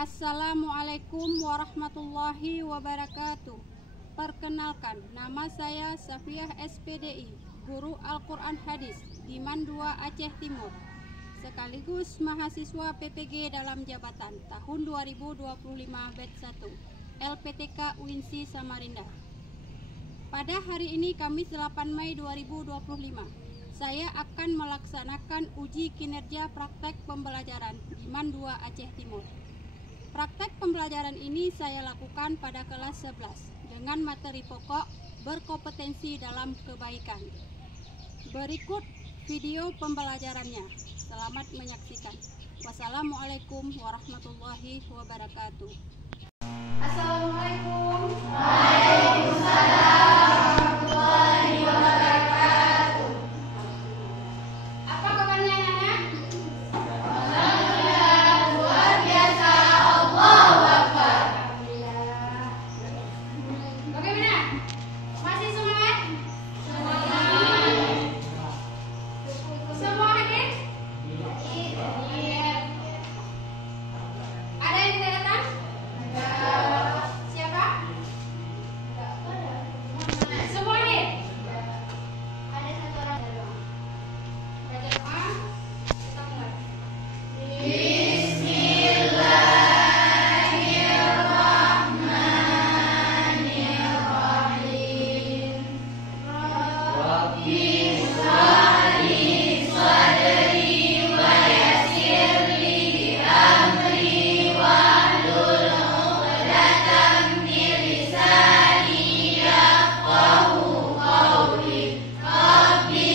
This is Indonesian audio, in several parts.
Assalamualaikum warahmatullahi wabarakatuh. Perkenalkan, nama saya Safiah SPDI, guru Al-Quran Hadis di MAN 2 Aceh Timur, sekaligus mahasiswa PPG dalam jabatan tahun 2025 batch 1 LPTK UINSI Samarinda. Pada hari ini Kamis 8 Mei 2025, saya akan melaksanakan uji kinerja praktek pembelajaran di MAN 2 Aceh Timur. Praktek pembelajaran ini saya lakukan pada kelas 11 dengan materi pokok berkompetensi dalam kebaikan. Berikut video pembelajarannya. Selamat menyaksikan. Wassalamualaikum warahmatullahi wabarakatuh. Assalamualaikum. Waalaikumsalam warahmatullahi wabarakatuh. Apa kabarnya anak-anak? Luar biasa. Allahu Akbar. Bagaimana? Masih semangat? Semangat. Semua hadir? Iya. Ada yang tidak datang? Siapa? Semua hadir? Ada satu orang doang. Baca doa, kita mulai. Bismillahirrahmanirrahim. Rabbi shrahli sadri wa yassirli amri wahlul 'uqdatam min lisani yafqahu qawli. Rabbi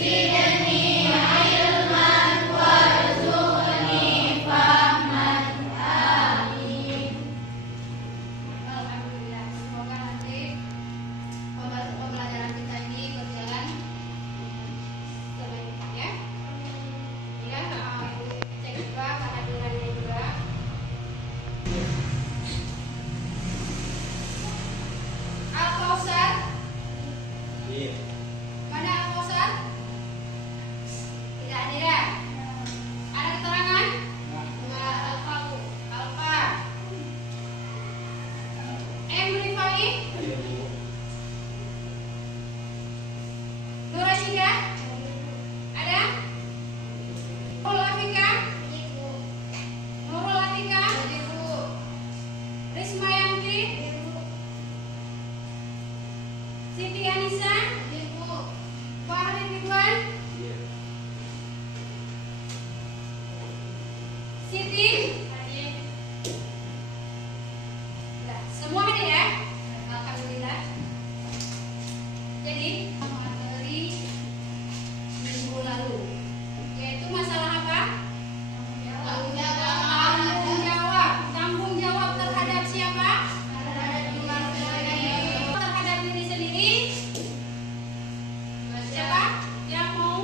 zidni ilman warzuqni fahman. Amin. Alhamdulillah, semoga nanti pembelajaran kita ini berjalan sebaik-baiknya. Ya, Ibu cek juga kehadirannya juga. Al-Kausar, mana Al-Kausar? Tidak hadir ya? Ada keterangan? Alfa. M. Rifai? Nur Asyika? Ada? Nurul Afika? Nurul Atika? Risma Yanti? Siti Anissa? Fahri Ridwan? Siti? Nah, semua hadir ya? Alhamdulillah. Jadi, materi minggu lalu, yaitu masalah apa? Tanggung jawab terhadap siapa? Terhadap diri sendiri. Siapa yang mau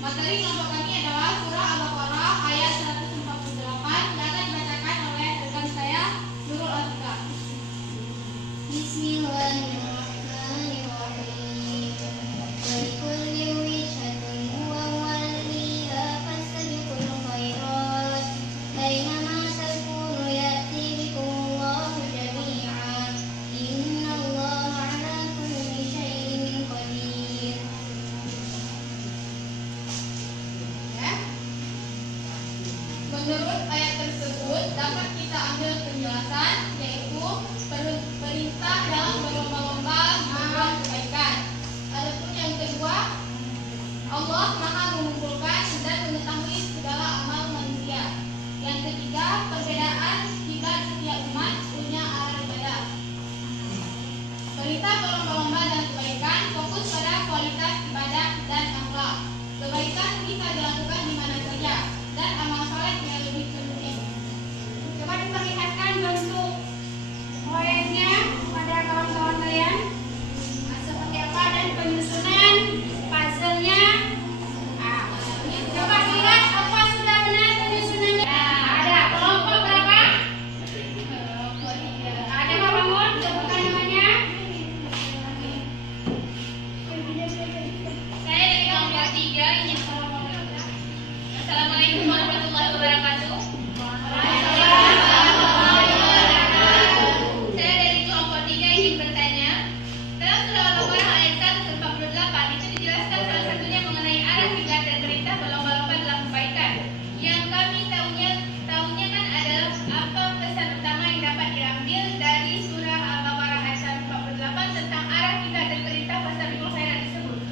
Materi kelompok kami adalah surah Al-Baqarah ayat 148 yang akan dibacakan oleh rekan saya, Nurul Atika. Bismillahirrahmanirrahim. Walikulli wijhatin huwa walliha fastabiqul khairat. Aynama takunu ya'ti bikumullahu jami'an. Innallaha 'ala kulli syai'in qadir. Menurut ayat tersebut dapat kita ambil penjelasan, yaitu perintah dalam berlomba-lomba berbuat kebaikan. Adapun yang kedua, Allah Maha mengumpulkan dan mengetahui segala amal manusia. Yang ketiga, perbedaan kiblat setiap umat punya arah ibadah. Perintah berlomba-lomba dan kebaikan fokus pada kualitas ibadah dan akhlak. Kebaikan bisa dilakukan di mana saja dan amal soleh yang lebih penting. Coba diperlihatkan bentuk proyeknya pada kawan-kawan kalian. Seperti apa dan penyusunan puzzle-nya. Coba lihat apa sudah benar penyusunannya. Ada kelompok berapa? Kelompok 3. Ada Pak Bangun, sebutkan namanya. Saya dari kelompok 3 ingin Assalamualaikum warahmatullahi wabarakatuh. Saya dari kelompok 3 ingin bertanya, dalam surah Al-Baqarah ayat 148 itu dijelaskan salah satunya mengenai arah kiblat dan perintah berlomba-lomba dalam kebaikan. Yang kami tahunya kan adalah apa pesan utama yang dapat diambil dari surah Al-Baqarah ayat 148 tentang arah kiblat dan perintah fastabiqul khairat tersebut.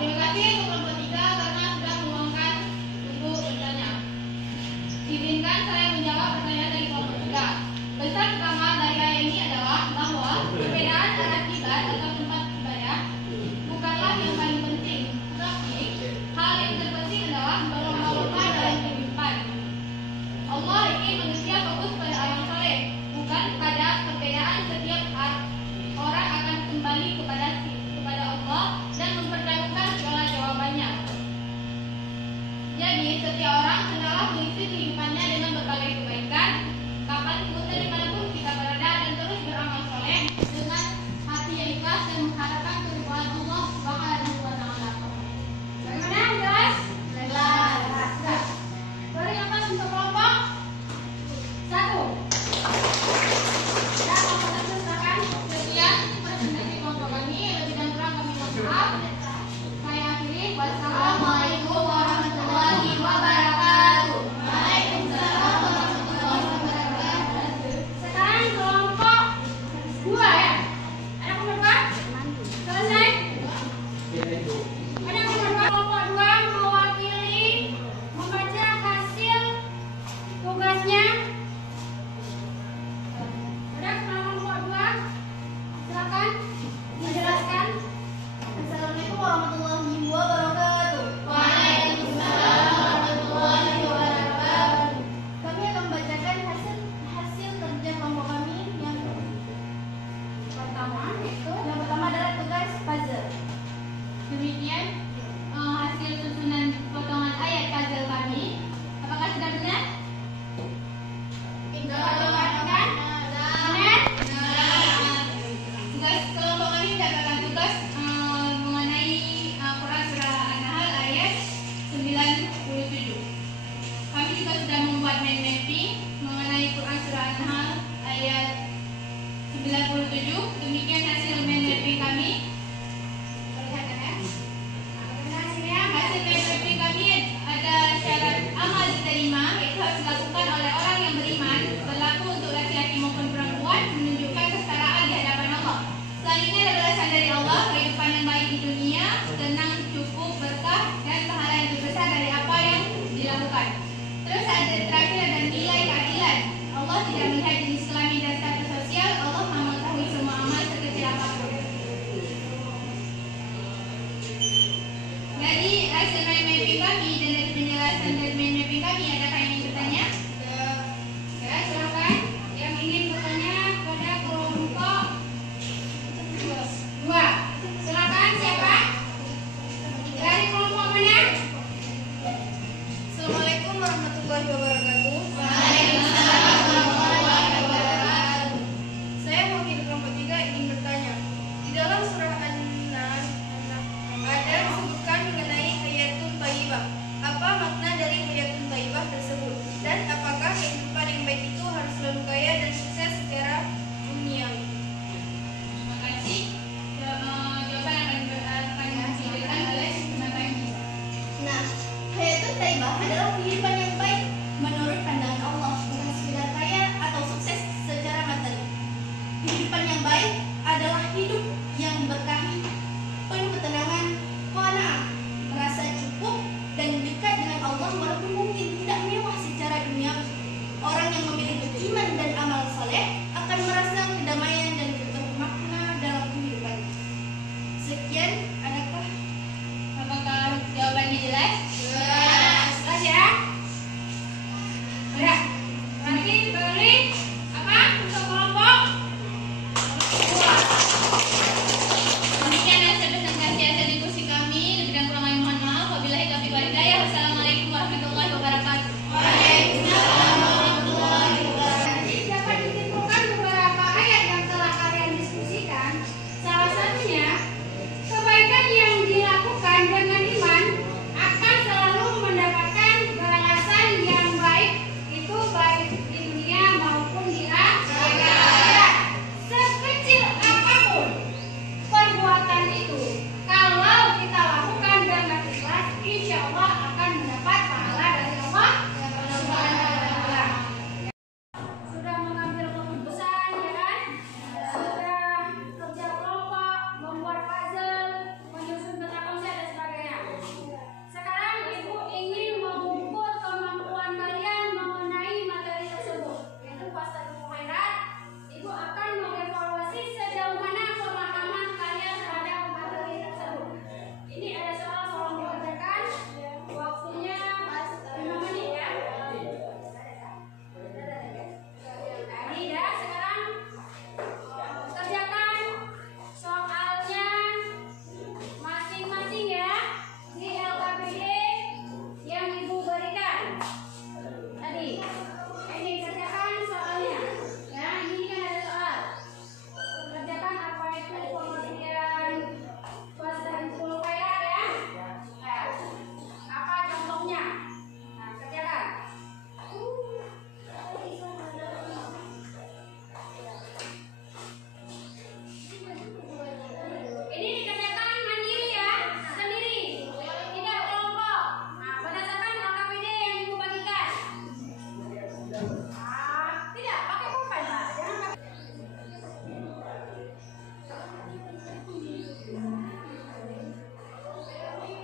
Terima kasih untuk kelompok 3 karena sudah meluangkan untuk bertanya. Izinkan saya menjawab pertanyaan dari kelompok 3. Pesan pertama dari ayat ini adalah bahwa perbedaan arah kiblat atau tempat ibadah bukanlah yang paling penting, tetapi hal yang terpenting adalah berlomba-lomba dalam kehidupan. Allah ingin manusia fokus pada amal soleh, bukan pada perbedaan. Setiap orang akan kembali kepada Allah dan mempertaruhkan segala jawabannya. Jadi setiap orang hendaklah mengisi kehidupannya dengan berbagai kebaikan, kapanpun dan dimanapun kita berada, dan terus beramal soleh dengan hati yang ikhlas dan mengharapkan keridhaan Allah Subhanahu wa Ta'ala. Bagaimana? Jelas? Jelas. Beri nafas untuk kelompok 1. Ya, kelompok 1 silakan. Sekian presentasi kelompok kami. Lebih dan kurang kami mohon maaf. Saya akhiri. Wassalamualaikum warahmatullahi wabarakatuh. Waalaikumsalam warahmatullahi wabarakatuh. Sekarang kelompok 2 ya. Ada kelompok 2? Selesai? Ada kelompok 2? Kelompok 2 mewakili membaca hasil tugasnya. Ada kelompok 2? Silakan menjelaskan. Assalamualaikum warahmatullahi wabarakatuh. Waalaikumsalam warahmatullahi wabarakatuh. Kami akan membacakan hasil kerja kelompok kami yang pertama adalah tugas puzzle. Demikian hasil susunan potongan ayat puzzle kami. Apakah sudah benar? Benar? Tugas kelompok kami mendapatkan tugas mengenai Quran surah An-Nahl ayat 97. Kami juga sudah membuat mind mapping mengenai Quran surah An-Nahl ayat 97. Demikian hasil mind mapping kami. Perlihatkan ya. Hasilnya, hasil mind mapping kami ada syarat amal diterima, yaitu harus dilakukan oleh orang yang beriman, berlaku untuk laki-laki maupun perempuan, menunjukkan kesetaraan di hadapan Allah. Selanjutnya ada balasan dari Allah, kehidupan yang baik di dunia, tenang, cukup, berkah, dan pahala yang lebih besar dari apa yang dilakukan. Terus ada terakhir ada nilai keadilan. Allah tidak melihat jenis kelamin dan status sosial. Allah Maha mengetahui semua amal sekecil apapun. Dari hasil mind mapping kami dan dari penjelasan dari mind mapping kami, adakah yang ingin bertanya? Ya, silakan. Yang ingin bertanya pada kelompok 2. Silakan siapa? Dari kelompok mana? Sekian, adakah? Apakah jawabannya jelas? Jelas. Jelas ya? Baik. Berarti beri apa untuk kelompok? Dua. Demikian hasil presentasi hasil diskusi kami. Lebih dan kurangnya mohon maaf. Wabillahi taufiq wal hidayah. Wassalamualaikum warahmatullahi wabarakatuh. Waalaikumsalam warahmatullahi wabarakatuh. Dapat ditimpulkan beberapa ayat yang telah kalian diskusikan. Salah satunya, kebaikan yang dilakukan dengan iman akan selalu mendapatkan balasan yang baik, itu baik di dunia maupun di akhirat. Sekecil apapun perbuatan itu, kalau kita lakukan dengan ikhlas, insya Allah akan mendapat pahala dari Allah Subhanahu wa Ta'ala. Sudah mengambil keputusan, ya kan? Sudah kerja kelompok, membuat puzzle, menyusun peta konsep dan sebagainya. Sekarang ibu ingin mengukur kemampuan kalian mengenai materi tersebut. Yaitu Fastabiqul Khairat. Ibu akan mengevaluasi sejauh mana pemahaman kalian terhadap materi tersebut. Ini ada soal dikerjakan. Waktunya 5 menit ya. Ini ya, sekarang kerjakan soalnya masing-masing ya di LKPD yang ibu berikan tadi. Ini kerjakan soalnya ya, ini kan ada soal. Kerjakan apa itu pengertian Fastabiqul Khairat ya. Nah, apa contohnya? Nah, kerjakan. Ini dikerjakan mandiri ya, sendiri, tidak kelompok. Nah, berdasarkan LKPD yang ibu bagikan. Tidak pakai pulpen Pak, jangan pakai. Ada di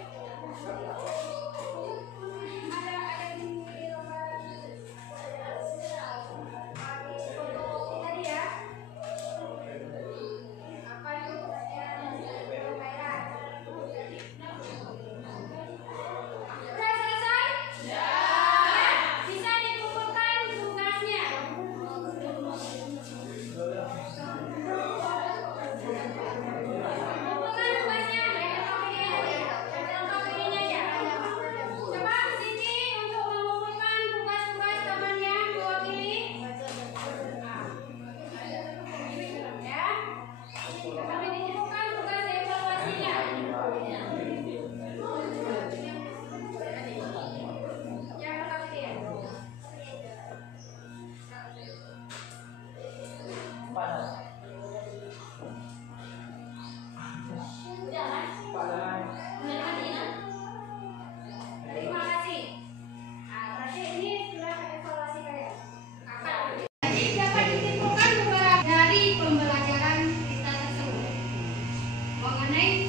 lembar tadi ya. Apa itu Fastabiqul Khairat? Sudah selesai? Ya. Bisa dikumpulkan tugasnya. Kumpulkan tugasnya dari LKPD-nya ya. Coba Siti untuk mengumpulkan tugas-tugas temannya mewakili. Ya. Kami dikumpulkan tugas evaluasinya. Yang LKPD ya. Udah kan? Udah tadi kan? Terima kasih. Nah, berarti ini sudah evaluasi kalian. Jadi dapat ditimpulkan beberapa dari pembelajaran kita tersebut mengenai